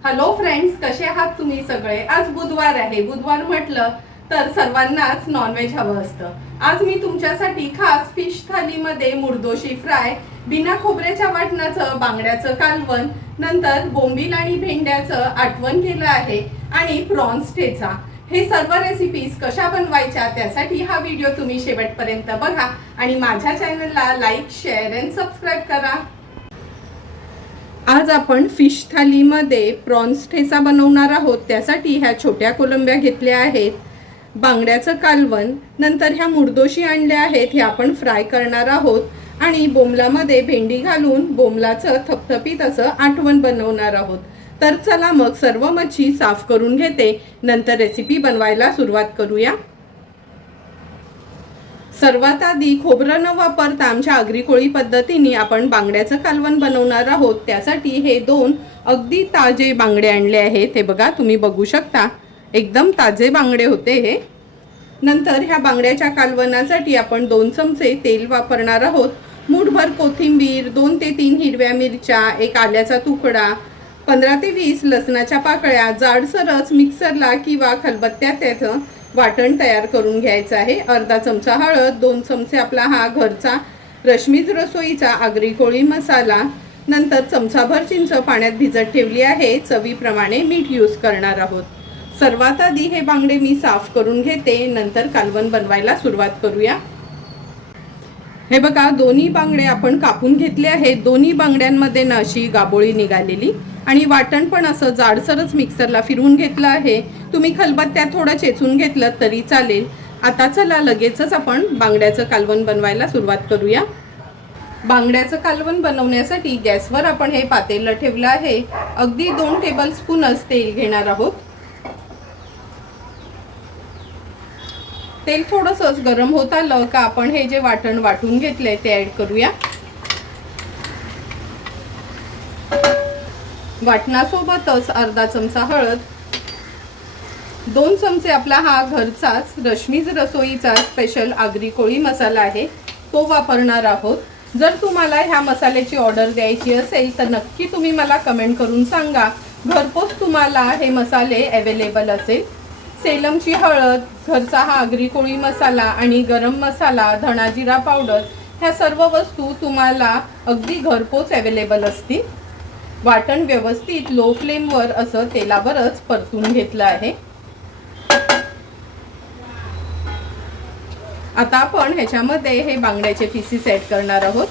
Hello friends, कसे आहात तुम्ही सगळे। आज बुधवार आहे। बुधवार म्हटलं तर सर्वांनाच नॉनव्हेज हवं असतं। आज मी तुमच्यासाठी खास फिश थालीमध्ये मुर्दोशी फ्राय, बिना खोबऱ्याच्या वाटणाचं बांगड्याचं कालवण, नंतर बोंबील आणि भेंड्याचं आठवण केलं आहे आणि प्रॉन्स ठेचा, हे सर्व रेसिपीज कशा बनवायच्या त्यासाठी हा व्हिडिओ तुम्ही शेवटपर्यंत बघा आणि माझ्या चॅनलला लाईक, शेअर आणि सबस्क्राईब करा। आज आपण फिश थालीमध्ये प्रॉन्स ठेचा बनवणार आहोत। त्यासाठी ह्या छोट्या कोलंब्या घेतल्या आहेत, बांगड्याचं कालवण, नंतर ह्या मुर्दोशी आणल्या आहेत, हे आपण फ्राय करणार आहोत आणि बोंबलामध्ये भेंडी घालून बोंबलाचं थपथपीत असं आठवण बनवणार आहोत। तर चला मग सर्व मच्छी साफ करून घेते, नंतर रेसिपी बनवायला सुरुवात करूया। सर्वात आधी खोबरं न वापरता आमच्या आगरी कोळी पद्धतीने आपण बांगड्याचं कालवण बनवणार आहोत। त्यासाठी हे दोन अगदी ताजे बांगडे आणले आहेत। हे बघा, तुम्ही बघू शकता, एकदम ताजे बांगडे होते हे। नंतर ह्या बांगड्याच्या कालवणासाठी आपण 2 चमचे तेल वापरणार आहोत। मूठभर कोथिंबीर, 2 ते 3 हिरव्या मिरच्या, एक आल्याचा तुकडा, 15 ते 20 लसणाच्या पाकळ्या, जाडसरच मिक्सरला किंवा खलबत्त्यात त्याचं वाटण तयार करून घ्यायचं आहे। अर्धा चमचा हळद, 2 चमचे आपला हा घरचा रश्मीज रसोईचा आगरी कोळी मसाला, नंतर चमचाभर चिंच पाण्यात भिजत ठेवली आहे, चवीप्रमाणे मीठ यूज करणार आहोत। सर्वात आधी हे बांगडे मी साफ करून घेते, नंतर कालवण बनवायला सुरुवात करूया। हे बघा, दोन्ही बांगडे आपण कापून घेतले आहेत। दोन्ही बांगड्यांमध्ये ना अशी गाबोळी निघालेली आणि वाटण पण असं जाडसरच मिक्सरला फिरवून घेतलं आहे। तुम्ही खलबत्त्यात थोडं चेचून घेतलं तरी चालेल। आता चला लगेचच आपण बांगड्याचं कालवण बनवायला सुरुवात करूया। बांगड्याचं कालवण बनवण्यासाठी गॅसवर आपण हे पातेलं ठेवलं आहे। अगदी 2 टेबलस्पूनच तेल घेणार आहोत। तेल थोडंसं गरम होत आलं का आपण हे जे वाटण वाटून घेतलंय ते ऍड करूया। वाटणासोबतच अर्धा चमचा हळद, 2 चमचे आपला हा घरचाच रश्मीज रसोईचा स्पेशल आगरी कोळी मसाला आहे, तो वापरणार आहोत। जर तुम्हाला ह्या मसाल्याची ऑर्डर द्यायची असेल तर नक्की तुम्ही मला कमेंट करून सांगा, घरपोच तुम्हाला हे मसाले अवेलेबल असेल। सेलमची हळद, घरचा हा आगरी कोळी मसाला आणि गरम मसाला, धणा जिरा पावडर, ह्या सर्व वस्तू तुम्हाला अगदी घरपोच अवेलेबल असतील। वाटण व्यवस्थित लो फ्लेमवर असं तेलावरच परतून घेतलं आहे। आता आपण ह्याच्यामध्ये हे बांगड्याचे पीसेस ऍड करणार आहोत।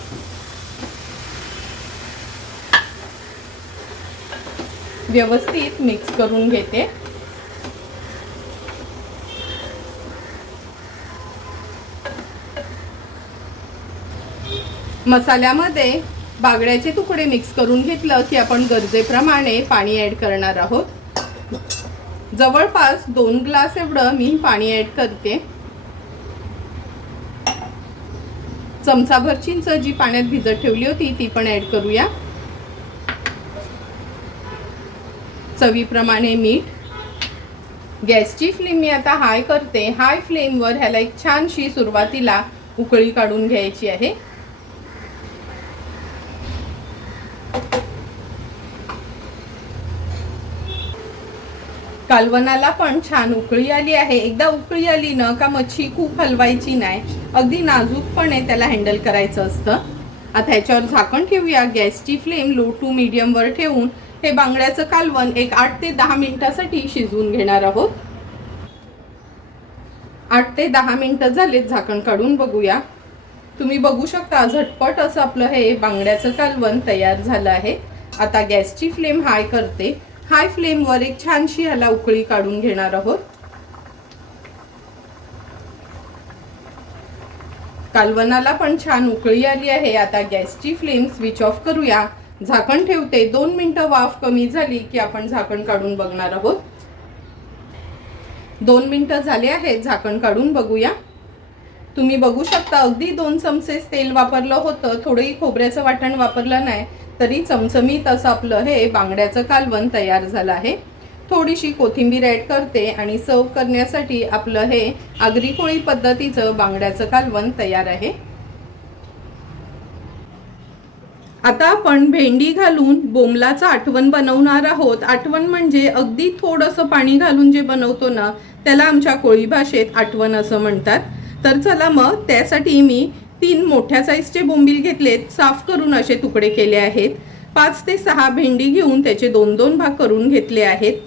व्यवस्थित मिक्स करून घेते। मसाल्यामध्ये बांगड्याचे तुकडे मिक्स करून घेतलं की आपण गरजेप्रमाणे पाणी ऍड करणार आहोत। जवळपास 2 ग्लास एवढं मी पाणी ऍड करते। चमचाभर चिंच जी पाण्यात भिजत ठेवली होती ती पण ऍड करूया। चवीप्रमाणे मीठ। गॅसची फ्लेम मी आता हाय करते। हाय फ्लेमवर ह्याला एक छानशी सुरुवातीला उकळी काढून घ्यायची आहे। कालवणाला पण छान उकळी आली आहे। एकदा उकळी आली ना का मच्छी खूप हलवायची नाही, अगदी नाजूकपणे त्याला हँडल करायचं असतं। आता ह्याच्यावर झाकण ठेवूया। गॅसची फ्लेम लो टू मीडियम वर ठेवून हे बांगड्याचं कालवण एक 8 ते 10 मिनिटासाठी शिजवून घेणार आहोत। 8 ते 10 मिनिटं झालेत, झाकण काढून बघूया। तुम्ही बघू शकता झटपट असं आपलं हे बांगड्याचं कालवण तयार झालं आहे। आता गॅसची फ्लेम हाय करते। हाय फ्लेमवर एक छानशी ह्याला उकळी काढून घेणार आहोत। कालवणाला पण छान उकळी आली आहे। आता गॅसची फ्लेम स्विच ऑफ करूया। झाकण ठेवते। 2 मिनिटं वाफ कमी झाली की आपण झाकण काढून बघणार आहोत। 2 मिनिटं झाले आहेत, झाकण काढून बघूया। तुम्ही बघू शकता अगदी 2 चमचे तेल वापरलं होतं, थोडंही खोबऱ्याचं वाटण वापरलं नाही तरी चमचमीत असं आपलं हे बांगड्याचं कालवण तयार झालं आहे। थोडीशी कोथिंबीर ऍड करते आणि सर्व करण्यासाठी आपलं हे आगरी कोळी पद्धतीचं बांगड्याचं कालवण तयार आहे। आता आपण भेंडी घालून बोंबलाचं आठवण बनवणार आहोत. आठवण म्हणजे अगदी थोडंसं पाणी घालून जे बनवतो ना, त्याला आमच्या कोळी भाषेत आठवण असं म्हणतात. तर चला मग त्यासाठी मी 3 मोठ्या साईजचे बोंबील घेतलेत, साफ करून असे तुकडे केले आहेत. 5 ते 6 भेंडी घेऊन त्याचे 2-2 भाग करून घेतले आहेत.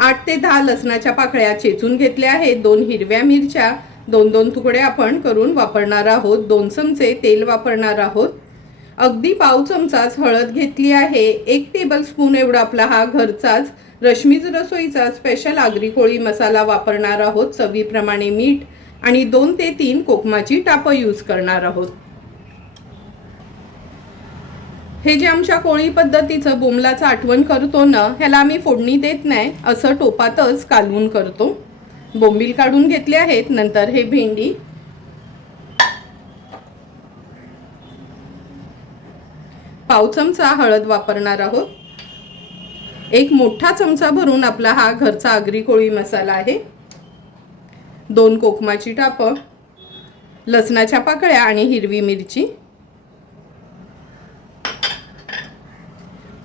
8 ते 10 लसणाच्या पाकळ्या चेचून घेतल्या आहेत. 2 हिरव्या मिरच्या 2-2 तुकडे आपण करून वापरणार आहोत. 2 चमचे तेल वापरणार आहोत. अगदी पाव चमचाच हळद घेतली आहे. 1 टेबलस्पून एवढा आपला हा घरचाच रश्मीज रसोईचा स्पेशल आगरी कोळी मसाला वापरणार आहोत. चवीप्रमाणे मीठ आणि 2 ते 3 कोकमाची टापं यूज करणार आहोत. हे जे आमच्या कोळी पद्धतीचं बोंबलाचं आठवण करतो ना, ह्याला आम्ही फोडणी देत नाही, असं टोपातच कालवून करतो. बोंबील काढून घेतले आहेत. नंतर हे भेंडी, पाव चमचा हळद वापरणार आहोत. 1 मोठा चमचा भरून आपला हा घरचा आगरी कोळी मसाला आहे. 2 कोकमाची टापं, लसणाच्या पाकळ्या आणि हिरवी मिरची,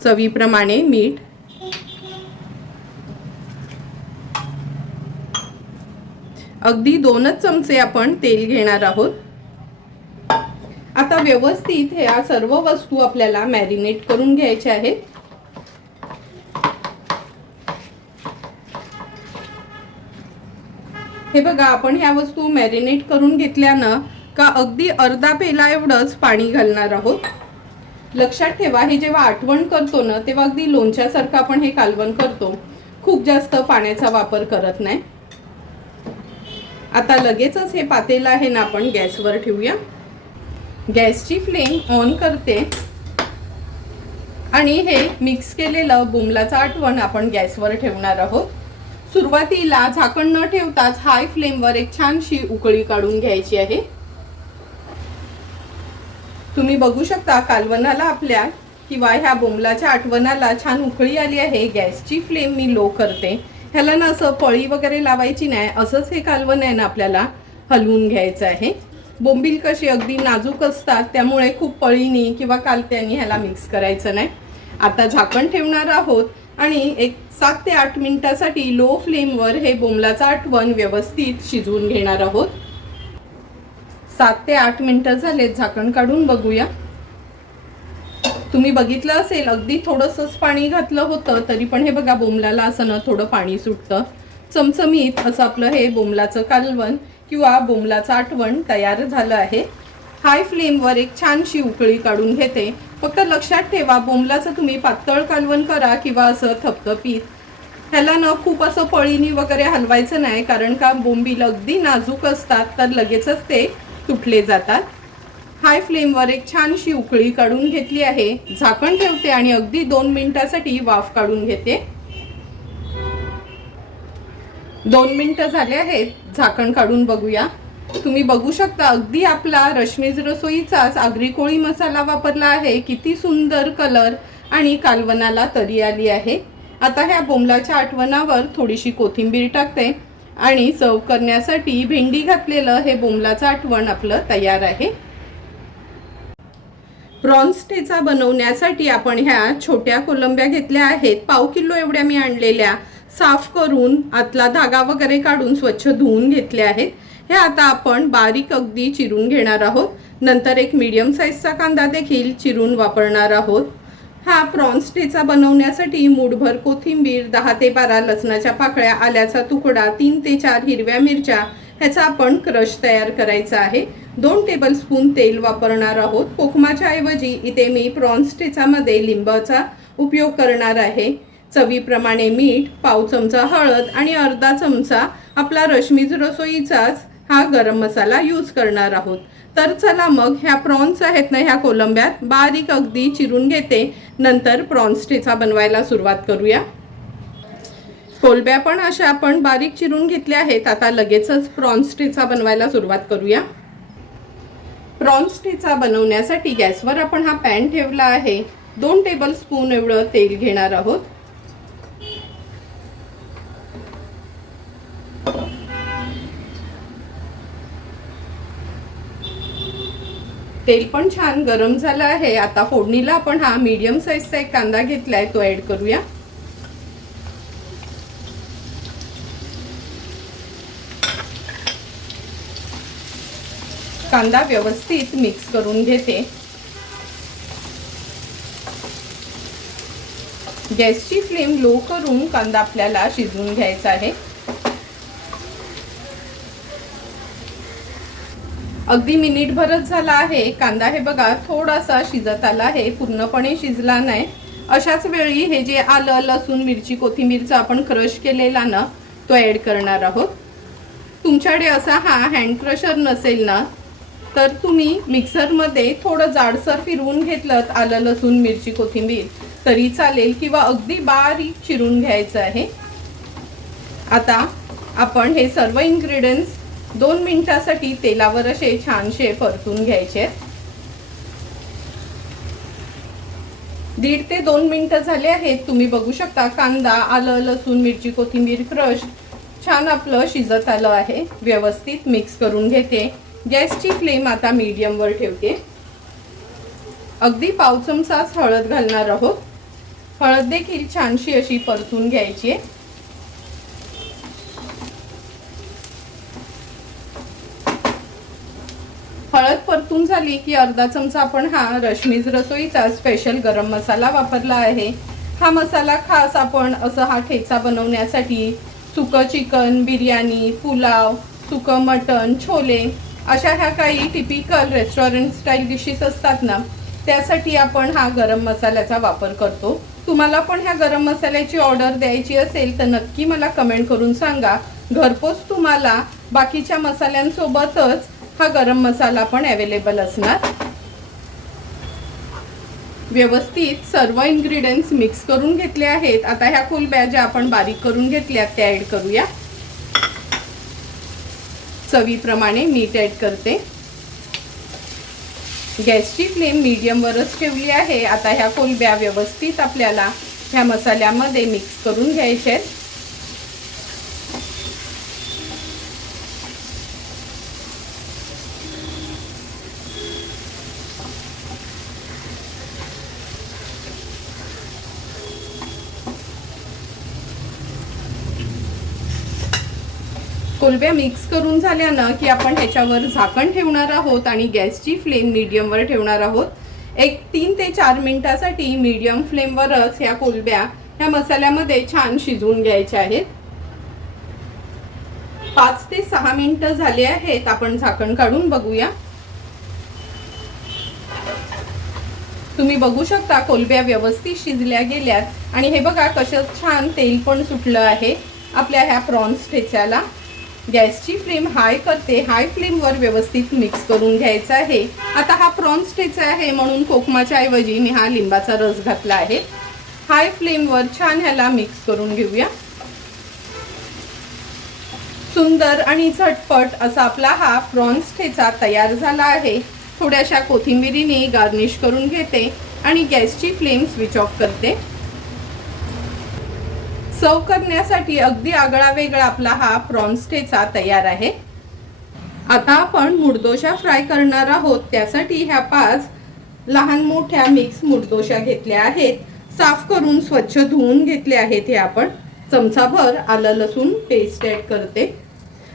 चवीप्रमाणे मीठ, अगदी 2च चमचे आपण तेल घेणार आहोत. आता व्यवस्थित ह्या सर्व वस्तू आपल्याला मॅरिनेट करून घ्यायच्या आहेत. हे बघा, आपण ह्या वस्तू मॅरिनेट करून घेतल्यानं का अगदी अर्धा पेला एवढंच पाणी घालणार आहोत. लक्षात ठेवा, हे जेव्हा आठवण करतो ना, तेव्हा अगदी लोणच्यासारखं आपण हे कालवण करतो. खूप जास्त पाण्याचा वापर करत नाही. आता लगेचच हे पातेलं आहे ना, आपण गॅसवर ठेवूया. गॅसची फ्लेम ऑन करते आणि हे मिक्स केलेलं बोंबलाचं आठवण आपण गॅसवर ठेवणार आहोत. सुरुवातीला झाकण न ठेवताच हाय फ्लेमवर एक छानशी उकळी काढून घ्यायची आहे. तुम्ही बघू शकता कालवणाला आपल्या किंवा ह्या बोंबलाच्या आठवणाला छान उकळी आली आहे. गॅसची फ्लेम मी लो करते. ह्याला ना असं पळी वगैरे लावायची नाही, असंच हे कालवण आहे ना आपल्याला हलवून घ्यायचं आहे. बोंबील कशी अगदी नाजूक असतात, त्यामुळे खूप पळीनी किंवा कालत्यानी ह्याला मिक्स करायचं नाही. आता झाकण ठेवणार आहोत आणि एक 7 ते 8 मिनिटासाठी लो फ्लेमवर हे बोंबलाचं आठवण व्यवस्थित शिजवून घेणार आहोत. 7 ते 8 मिनिटं झालेत. झाकण काढून बघूया. तुम्ही बघितलं असेल, अगदी थोडंसंच पाणी घातलं होतं तरी पण हे बघा बोंबलाला असं ना थोडं पाणी सुटतं. चमचमीत असं आपलं हे बोंबलाचं कालवण किंवा बोंबलाचं आठवण तयार झालं आहे. हाय फ्लेमवर एक छानशी उकळी काढून घेते. फक्त लक्षात ठेवा, बोंबलाचं तुम्ही पातळ कालवण करा किंवा असं थपथपीत, ह्याला ना खूप असं पळीनी वगैरे हलवायचं नाही, कारण का बोंबील अगदी नाजूक असतात, तर लगेचच ते तुटले जातात. हाय फ्लेमवर एक छानशी उकळी काढून घेतली आहे. झाकण ठेवते आणि अगदी 2 मिनिटासाठी वाफ काढून घेते. 2 मिनिटं झाले आहेत. झाकण काढून बघूया. तुम्ही बघू शकता, अगदी आपला रश्मीज रसोईचाच आगरी कोळी मसाला वापरला आहे. किती सुंदर कलर आणि कालवणाला तरी आली आहे. आता ह्या बोंबलाच्या आठवणावर थोडीशी कोथिंबीर टाकते आणि सर्व करण्यासाठी भेंडी घातलेलं हे बोंबलाचं आठवण आपलं तयार आहे. प्रॉन्स ठेचा बनवण्यासाठी आपण ह्या छोट्या कोलंब्या घेतल्या आहेत. पाव किलो एवढ्या मी आणलेल्या, साफ करून आतला धागा वगैरे काढून स्वच्छ धुवून घेतले आहेत. हे आता आपण बारीक अगदी चिरून घेणार आहोत. नंतर एक मीडियम साईजचा कांदा देखील चिरून वापरणार आहोत. हा प्रॉन्स ठेचा बनवण्यासाठी मूठभर कोथिंबीर, 10 ते 12 लसणाच्या पाकळ्या, आल्याचा तुकडा, 3 ते 4 हिरव्या मिरच्या, ह्याचा आपण क्रश तयार करायचा आहे. 2 टेबलस्पून तेल वापरणार आहोत. कोकमाच्या ऐवजी इथे मी प्रॉन्स ठेचामध्ये लिंबाचा उपयोग करणार आहे. चवीप्रमाणे मीठ, पाव चमचा हळद आणि अर्धा चमचा आपला रश्मीज रसोईचाच हा गरम मसाला यूज करणार आहोत. तर चला मग ह्या प्रॉन्स आहेत ना, ह्या कोलंब्यात बारीक अगदी चिरून घेते. नंतर प्रॉन्स ठेचा बनवायला सुरुवात करूया. कोलंब्या पण अशा आपण बारीक चिरून घेतल्या आहेत. आता लगेचच प्रॉन्स ठेचा बनवायला सुरुवात करूया. प्रॉन्स ठेचा बनवण्यासाठी गॅसवर आपण हा पॅन ठेवला आहे. 2 टेबलस्पून एवढं तेल घेणार आहोत. तेल पण छान गरम झालं आहे। आता फोडणीला आपण हा मीडियम साईजचा एक कांदा घेतलाय तो ऍड करूया। कांदा व्यवस्थित मिक्स करून घेते। गॅसची फ्लेम लो करून कांदा आपल्याला शिजवून घ्यायचा आहे। अगदी मिनिटभरच झाला आहे। कांदा हे बघा थोडासा शिजत आला आहे, पूर्णपणे शिजला नाही। अशाच वेळी हे जे आलं, लसूण, मिरची, कोथिंबीरचा आपण क्रश केलेला ना तो ऍड करणार आहोत। तुमच्याकडे असा हा हँड क्रशर नसेल ना तर तुम्ही मिक्सरमध्ये थोडं जाडसर फिरवून घेतलं आलं, लसूण, मिरची, कोथिंबीर तरी चालेल, किंवा अगदी बारीक चिरून घ्यायचं आहे। आता आपण हे सर्व इन्ग्रेडियंट्स 2 मिनिटांसाठी तेलावर असे छानसे परतून घ्यायचे। 1.5 ते 2 मिनिटं झाले आहेत। तुम्ही बघू शकता कांदा, आलं, लसूण, मिरची, कोथिंबीर क्रश छान आपलं शिजत आलं आहे। व्यवस्थित मिक्स करून घेते। गॅसची फ्लेम आता मीडियम वर ठेवते। अगदी पाव चमचाच हळद घालणार आहोत। हळद देखील छानशी अशी परतून घ्यायची आहे। हळद परतून झाली की अर्धा चमचा आपण हा रश्मीज रसोईचा स्पेशल गरम मसाला वापरला आहे। हा मसाला खास आपण असं हा ठेचा बनवण्यासाठी सुकं चिकन, बिर्याणी, पुलाव, सुकं मटण, छोले अशा ह्या काही टिपिकल रेस्टॉरंट स्टाईल डिशेस असतात ना त्यासाठी आपण हा गरम मसाल्याचा वापर करतो। तुम्हाला पण ह्या गरम मसाल्याची ऑर्डर द्यायची असेल तर नक्की मला कमेंट करून सांगा। घरपोच तुम्हाला बाकीच्या मसाल्यांसोबतच हा गरम मसाला पण अवेलेबल असणार। व्यवस्थित सर्व इन्ग्रेडियंट्स मिक्स करून घेतले आहेत। आता ह्या कुलब्या ज्या आपण बारीक करून घेतल्या त्या ऍड करूया। चवीप्रमाणे मीठ ऍड करते। गॅसची फ्लेम मीडियम वरच ठेवली आहे। आता ह्या कोलब्या व्यवस्थित आपल्याला ह्या मसाल्यामध्ये मिक्स करून घ्यायचे। कोलब्या मिक्स करून झाल्यानं की आपण ह्याच्यावर झाकण ठेवणार आहोत आणि गॅसची फ्लेम मीडियम वर ठेवणार आहोत। एक 3 ते 4 मिनिटांसाठी मीडियम फ्लेम वरच ह्या कोलब्या ह्या मसाल्यामध्ये छान शिजवून घ्यायच्या आहेत। 5 ते 6 मिनिटं झाले आहेत। आपण झाकण काढून बघूया। तुम्ही बघू शकता कोलब्या व्यवस्थित शिजल्या गेल्यात आणि हे बघा कसं छान तेल पण सुटलं आहे आपल्या ह्या प्रॉन्स ठेच्याला। गॅसची फ्लेम हाय करते। हाय फ्लेम वर व्यवस्थित मिक्स करून घ्यायचा आहे। आता हा प्रॉन्स ठेचा आहे म्हणून कोकमाच्या ऐवजी मी हा लिंबाचा रस घातला आहे। हाय फ्लेम वर छान ह्याला मिक्स करून घेऊया। सुंदर आणि झटपट असा आपला हा प्रॉन्स ठेचा तयार झाला आहे। थोड्याशा कोथिंबीरीने गार्निश करून घेते आणि गॅसची फ्लेम स्विच ऑफ करते। सर्व करण्यासाठी अगदी आगळा वेगळा आपला हा प्रॉन्स ठेचा तयार आहे। आता आपण मुडदोशा फ्राय करणार आहोत। त्यासाठी ह्या 5 लहान मोठ्या मिक्स मुडदोशा घेतल्या आहेत। साफ करून स्वच्छ धुवून घेतले आहेत। हे आपण चमचाभर आलं लसूण पेस्ट ऍड करते।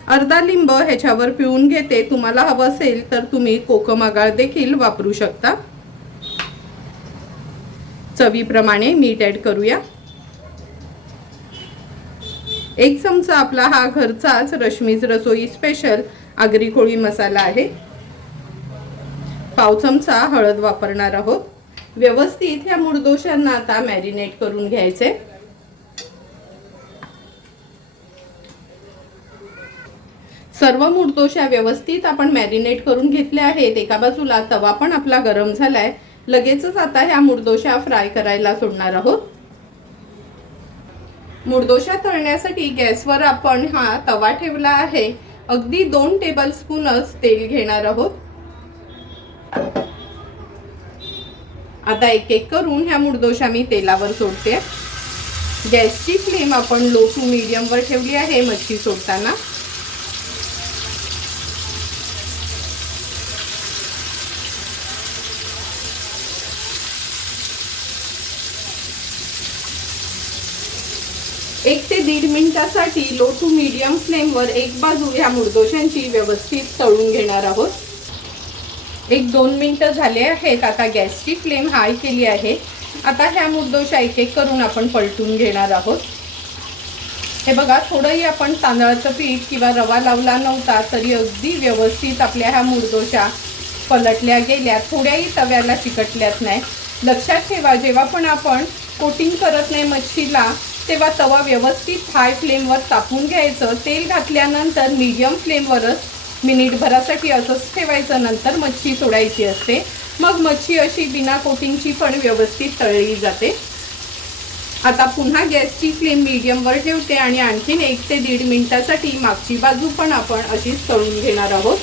अर्धा लिंब ह्याच्यावर पिळून घेते। तुम्हाला हवं असेल तर तुम्ही कोकम आगळ देखील वापरू शकता। चवीप्रमाणे मीठ ऍड करूया। 1 चमचा आपला हा घरचाच रश्मीज रसोई स्पेशल आगरी कोळी मसाला आहे। पाव चमचा हळद वापरणार आहोत। व्यवस्थित ह्या मुडदोशांना आता मॅरिनेट करून घ्यायचे। सर्व मुडदोशा व्यवस्थित आपण मॅरिनेट करून घेतले आहेत। एका बाजूला तवा पण आपला गरम झालाय। लगेचच आता ह्या मुडदोशा फ्राय करायला सोडणार आहोत। मुडदोशा तळण्यासाठी गॅसवर आपण हा तवा ठेवला आहे। अगदी 2 टेबलस्पूनच तेल घेणार आहोत। आता एक एक करून ह्या मुडदोशा मी तेलावर सोडते। गॅसची फ्लेम आपण लो टू मीडियम वर ठेवली आहे मच्छी सोडताना। 1 ते 1.5 मिनिटासाठी लो टू मीडियम फ्लेमवर एक बाजू ह्या मुर्दोशांची व्यवस्थित तळून घेणार आहोत. 1-2 मिनिटं झाले आहेत. आता गॅसची फ्लेम हाय केली आहे. आता ह्या मुर्दोशा एक एक करून आपण पलटून घेणार आहोत. हे बघा, थोडंही आपण तांदळाचं पीठ किंवा रवा लावला नव्हता तरी अगदी व्यवस्थित आपल्या ह्या मुर्दोशा पलटल्या गेल्या, थोड्याही तव्याला चिकटल्यात नाही. लक्षात ठेवा, जेव्हा पण आपण कोटिंग करत नाही मच्छीला तेव्हा तवा व्यवस्थित हाय फ्लेमवर तापून घ्यायचं. तेल घातल्यानंतर मीडियम फ्लेमवरच मिनिटभरासाठी असंच ठेवायचं. नंतर मच्छी सोडायची असते. मग मच्छी अशी बिना कोटिंगची पण व्यवस्थित तळली जाते. आता पुन्हा गॅसची फ्लेम मीडियमवर ठेवते आणि आणखीन 1 ते 1.5 मिनिटासाठी मागची बाजू पण आपण अशीच तळून घेणार आहोत.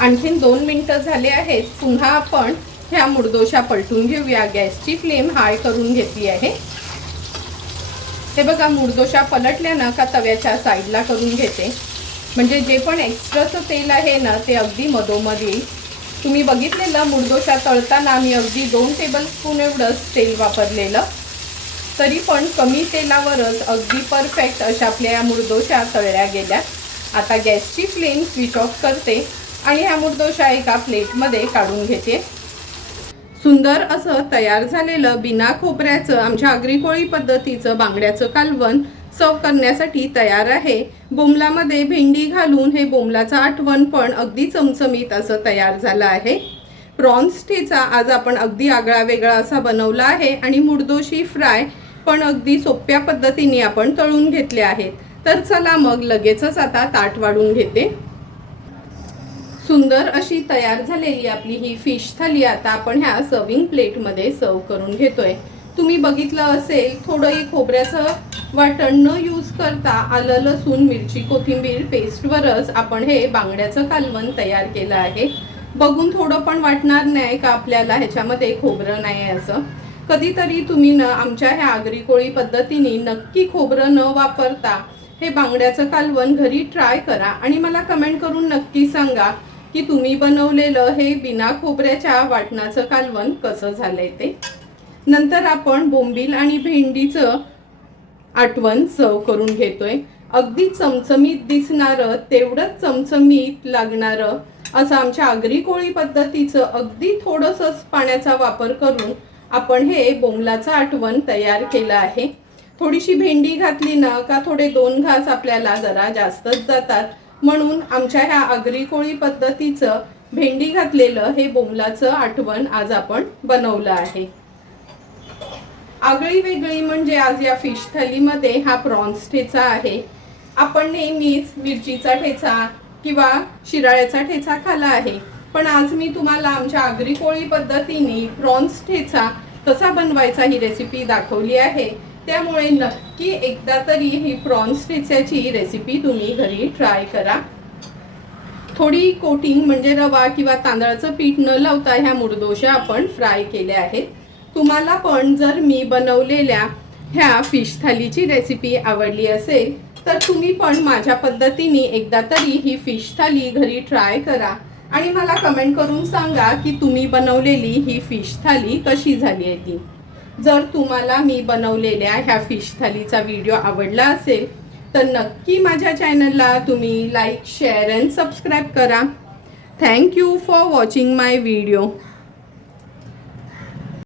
आणखीन 2 मिनिटं झाले आहेत. पुन्हा आपण ह्या मुर्दोशा पलटून घेऊया. गॅसची फ्लेम हाय करून घेतली आहे. हे बघा, मुर्दोशा पलटल्या का तव्याच्या साईडला करून घेते, म्हणजे जे पण एक्स्ट्राचं तेल आहे ना ते अगदी मधोमध येईल. तुम्ही बघितलेलं मुर्दोशा तळताना मी अगदी 2 टेबलस्पून एवढंच तेल वापरलेलं, तरी पण कमी तेलावरच अगदी परफेक्ट अशा आपल्या या मुर्दोशा तळल्या गेल्या. आता गॅसची फ्लेम स्विच ऑफ करते आणि ह्या मुर्दोशा एका प्लेटमध्ये काढून घेते. सुंदर असं तयार झालेलं बिना खोबऱ्याचं आमच्या आगरी कोळी पद्धतीचं बांगड्याचं कालवण सर्व करण्यासाठी तयार आहे. बोंबलामध्ये भेंडी घालून हे बोंबलाचं आठवण पण अगदी चमचमीत असं तयार झालं आहे. प्रॉन्स ठेचा आज आपण अगदी आगळा वेगळा असा बनवला आहे आणि मुर्दोशी फ्राय पण अगदी सोप्या पद्धतीने आपण तळून घेतले आहेत. तर चला मग लगेचच आता ताट वाढून घेते. सुंदर अशी तयार झालेली आपली ही फिश थाली आता आपण ह्या सर्विंग प्लेटमध्ये सर्व करून घेतोय. तुम्ही बघितलं असेल, थोडंही खोबऱ्याचं वाटण न यूज करता आलं लसूण मिरची कोथिंबीर पेस्टवरच आपण हे बांगड्याचं कालवण तयार केलं आहे. बघून थोडं पण वाटणार नाही का आपल्याला ह्याच्यामध्ये खोबरं नाही आहे असं. कधीतरी तुम्ही न आमच्या ह्या आगरी कोळी पद्धतीने नक्की खोबरं न वापरता हे बांगड्याचं कालवण घरी ट्राय करा आणि मला कमेंट करून नक्की सांगा की तुम्ही बनवलेलं हे बिना खोबऱ्याच्या वाटणाचं कालवण कसं झालंय ते. नंतर आपण बोंबील आणि भेंडीचं आठवण सर्व करून घेतोय. अगदी चमचमीत दिसणारं तेवढंच चमचमीत लागणारं असं आमच्या आगरी कोळी पद्धतीचं अगदी थोडंसंच पाण्याचा वापर करून आपण हे बोंबलाचं आठवण तयार केलं आहे. थोडीशी भेंडी घातली ना का थोडे 2 घास आपल्याला जरा जास्तच जातात, म्हणून आमच्या ह्या आगरी कोळी पद्धतीचं भेंडी घातलेलं हे बोंबलाचं आठवण आज आपण बनवलं आहे. आगळी वेगळी म्हणजे आज या फिश थालीमध्ये हा प्रॉन्स ठेचा आहे. आपण नेहमीच मिरचीचा ठेचा किंवा शिराळ्याचा ठेचा खाला आहे, पण आज मी तुम्हाला आमच्या आगरी कोळी पद्धतीने प्रॉन्स ठेचा कसा बनवायचा ही रेसिपी दाखवली आहे. त्यामुळे नक्की एकदा तरी ही प्रॉन्स ठेच्याची रेसिपी तुम्ही घरी ट्राय करा. थोडी कोटिंग म्हणजे रवा किंवा तांदळाचं पीठ न लावता ह्या मुर्दोशा आपण फ्राय केल्या आहेत. तुम्हाला पण जर मी बनवलेल्या ह्या फिश थालीची रेसिपी आवडली असेल तर तुम्ही पण माझ्या पद्धतीने एकदा तरी ही फिश थाली घरी ट्राय करा आणि मला कमेंट करून सांगा की तुम्ही बनवलेली ही फिश थाली कशी झाली आहे ती. जर तुम्हाला मी बनवलेल्या ह्या फिश थालीचा व्हिडिओ आवडला असेल तर नक्की माझ्या चॅनलला तुम्ही लाईक शेअर अँड सबस्क्राईब करा. Thank you for watching my video.